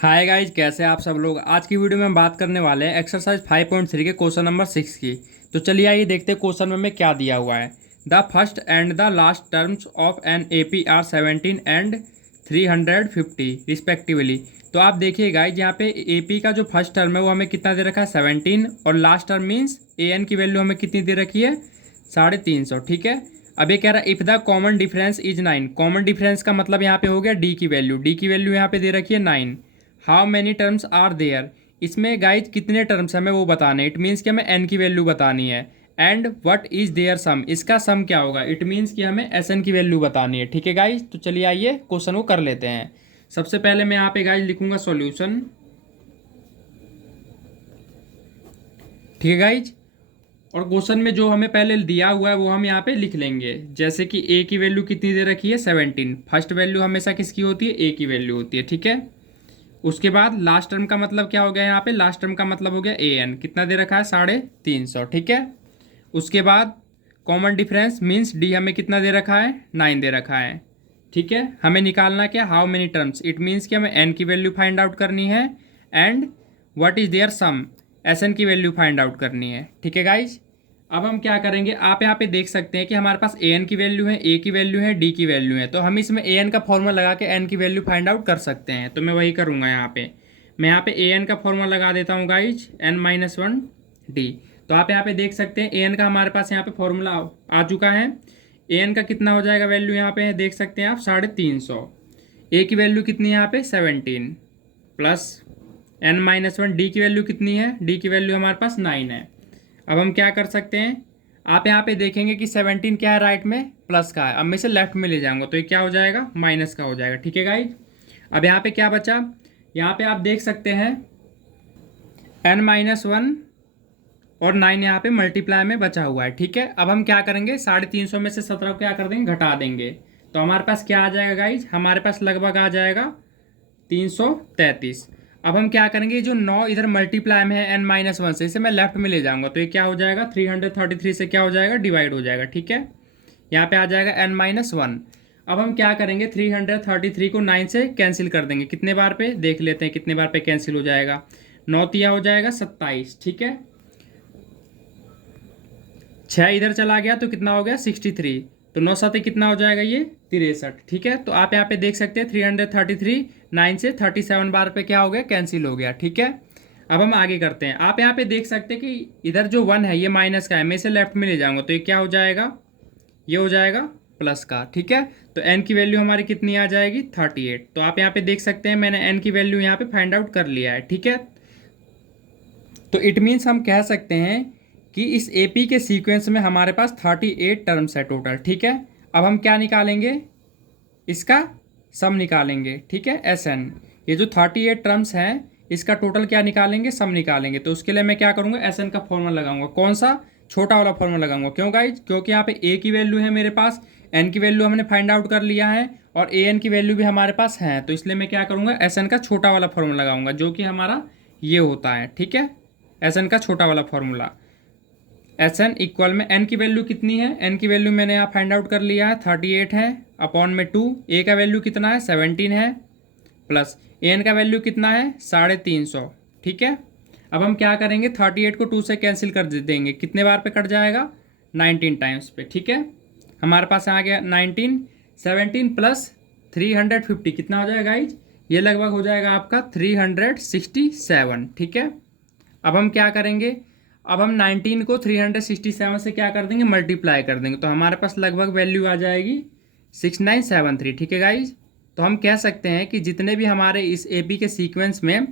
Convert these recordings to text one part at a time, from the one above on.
Hi guys, कैसे हैं आप सब लोग। आज की वीडियो में हम बात करने वाले हैं एक्सरसाइज 5.3 के क्वेश्चन नंबर 6 की। तो चलिए आइए देखते हैं क्वेश्चन में क्या दिया हुआ है। The first and the last terms of an AP are 17 and 350 respectively. तो आप देखिए गाइज, यहाँ पे एपी का जो फर्स्ट टर्म है वो हमें कितना दे रखा है 17, और last term means A N की वैल्यू हमें कितनी दे रखी है 350। ठीक है। अब ये कह रहा है if the common difference is 9। Common difference का मतलब यहाँ पे हो गया डी की वैल्यू। डी की वैल्यू यहाँ पे दे रखी है 9। How many terms are there. इसमें गाइज कितने टर्म्स हमें वो बताने। इट मीन्स कि हमें एन की वैल्यू बतानी है। एंड व्हाट इज देयर सम, इसका सम क्या होगा। इट मीन्स कि हमें एस एन की वैल्यू बतानी है। ठीक है गाइज, तो चलिए आइए क्वेश्चन को कर लेते हैं। सबसे पहले मैं यहाँ पे गाइज लिखूंगा सॉल्यूशन। ठीक है गाइज, और क्वेश्चन में जो हमें पहले दिया हुआ है वो हम यहाँ पे लिख लेंगे। जैसे कि ए की वैल्यू कितनी दे रखी है 17। फर्स्ट वैल्यू हमेशा किसकी होती है, ए की वैल्यू होती है। ठीक है। उसके बाद लास्ट टर्म का मतलब क्या हो गया, यहाँ पे लास्ट टर्म का मतलब हो गया ए एन, कितना दे रखा है 350। ठीक है। उसके बाद कॉमन डिफरेंस मीन्स डी हमें कितना दे रखा है 9 दे रखा है। ठीक है। हमें निकालना क्या, how many terms. It means कि हमें एन की वैल्यू फाइंड आउट करनी है। And what is their sum, S n की वैल्यू फाइंड आउट करनी है। ठीक है गाइज। अब हम क्या करेंगे, आप यहाँ पे देख सकते हैं कि हमारे पास ए एन की वैल्यू है, ए की वैल्यू है, डी की वैल्यू है। तो हम इसमें ए एन का फॉर्मूला लगा के एन की वैल्यू फाइंड आउट कर सकते हैं। तो मैं वही करूँगा यहाँ पे। मैं यहाँ पे ए एन का फॉर्मूला लगा देता हूँ गाइज, n-1 डी। तो आप यहाँ पे देख सकते हैं ए एन का हमारे पास यहाँ पे फॉर्मूला आ चुका है। ए एन का कितना हो जाएगा वैल्यू, यहाँ पे देख सकते हैं आप 350। ए की वैल्यू कितनी है यहाँ पे 17 प्लस n-1। डी की वैल्यू कितनी है, डी की वैल्यू हमारे पास 9 है। अब हम क्या कर सकते हैं, आप यहाँ पे देखेंगे कि 17 क्या है राइट में, प्लस का है। अब मैं इसे लेफ्ट में ले जाऊंगा तो ये क्या हो जाएगा, माइनस का हो जाएगा। ठीक है गाइज। अब यहाँ पे क्या बचा, यहाँ पे आप देख सकते हैं n-1 और 9 यहाँ पे मल्टीप्लाई में बचा हुआ है। ठीक है। अब हम क्या करेंगे, 350 में से 17 को क्या कर देंगे, घटा देंगे। तो हमारे पास क्या आ जाएगा गाइज, हमारे पास लगभग आ जाएगा 333। अब हम क्या करेंगे, जो 9 इधर मल्टीप्लाई में है n-1 से, इसे मैं लेफ्ट में ले जाऊंगा तो ये क्या हो जाएगा 333 से क्या हो जाएगा, डिवाइड हो जाएगा। ठीक है। यहाँ पे आ जाएगा n-1। अब हम क्या करेंगे, 333 को 9 से कैंसिल कर देंगे। कितने बार पे देख लेते हैं, कितने बार पे कैंसिल हो जाएगा। 9 तिया हो जाएगा 27। ठीक है। 6 इधर चला गया तो कितना हो गया 63। तो 9 7 कितना हो जाएगा ये 63। ठीक है। तो आप यहाँ पे देख सकते हैं 333 9 से 37 बार पे क्या हो गया, कैंसिल हो गया। ठीक है। अब हम आगे करते हैं। आप यहाँ पे देख सकते हैं कि इधर जो 1 है ये माइनस का है, मैं इसे लेफ्ट में ले जाऊंगा तो ये क्या हो जाएगा, ये हो जाएगा प्लस का। ठीक है। तो n की वैल्यू हमारी कितनी आ जाएगी 38। तो आप यहाँ पे देख सकते हैं मैंने n की वैल्यू यहाँ पे फाइंड आउट कर लिया है। ठीक है। तो इट मीन्स हम कह सकते हैं कि इस एपी के सीक्वेंस में हमारे पास 38 टर्म्स है टोटल। ठीक है। अब हम क्या निकालेंगे, इसका सम निकालेंगे। ठीक है, एस एन। ये जो 38 टर्म्स हैं इसका टोटल क्या निकालेंगे, सम निकालेंगे। तो उसके लिए मैं क्या करूँगा, एस एन का फॉर्मूला लगाऊंगा। कौन सा, छोटा वाला फॉर्मूला लगाऊंगा। क्यों गाइज, क्योंकि यहाँ पे ए की वैल्यू है मेरे पास, एन की वैल्यू हमने फाइंड आउट कर लिया है, और ए एन की वैल्यू भी हमारे पास है। तो इसलिए मैं क्या करूँगा, एस एन का छोटा वाला फॉर्मूला लगाऊंगा, जो कि हमारा ये होता है। ठीक है। एस एन का छोटा वाला फॉर्मूला, एस एन इक्वल में एन की वैल्यू कितनी है, एन की वैल्यू मैंने यहाँ फाइंड आउट कर लिया है 38 है, अपॉन में 2। ए का वैल्यू कितना है 17 है, प्लस ए एन का वैल्यू कितना है 350। ठीक है। अब हम क्या करेंगे, 38 को 2 से कैंसिल कर देंगे। कितने बार पे कट जाएगा, 19 टाइम्स पे। ठीक है। हमारे पास आ गया 19। 17 प्लस 350 कितना हो जाएगा गाइज, ये लगभग हो जाएगा आपका 367। ठीक है। अब हम क्या करेंगे, अब हम 19 को 367 से क्या कर देंगे, मल्टीप्लाई कर देंगे। तो हमारे पास लगभग वैल्यू आ जाएगी 6973। ठीक है गाइज। तो हम कह सकते हैं कि जितने भी हमारे इस एपी के सीक्वेंस में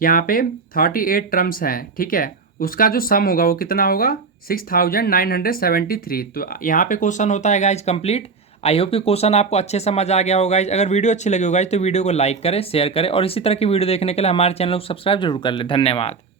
यहाँ पे 38 टर्म्स हैं, ठीक है, उसका जो सम होगा वो कितना होगा 6973। तो यहाँ पे क्वेश्चन होता है गाइज कंप्लीट। आई होप कि क्वेश्चन आपको अच्छे समझ आ गया होगा। अगर वीडियो अच्छी लगी होगा तो वीडियो को लाइक करें, शेयर करें, और इसी तरह की वीडियो देखने के लिए हमारे चैनल को सब्सक्राइब जरूर कर लें। धन्यवाद।